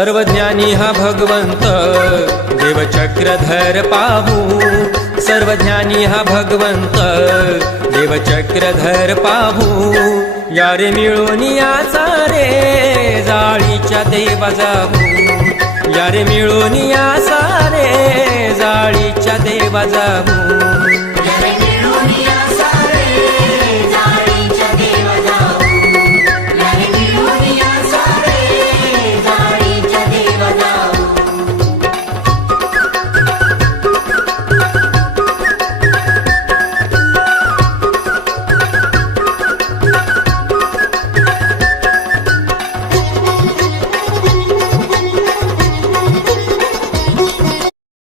सर्वज्ञानी हा भगवंत देव चक्रधर पाहू, सर्वज्ञानी हा भगवंत देव चक्रधर पाहू। यारे मिळून याचा रे जाळीच्या देवा जाऊ, यारे मिळून याचा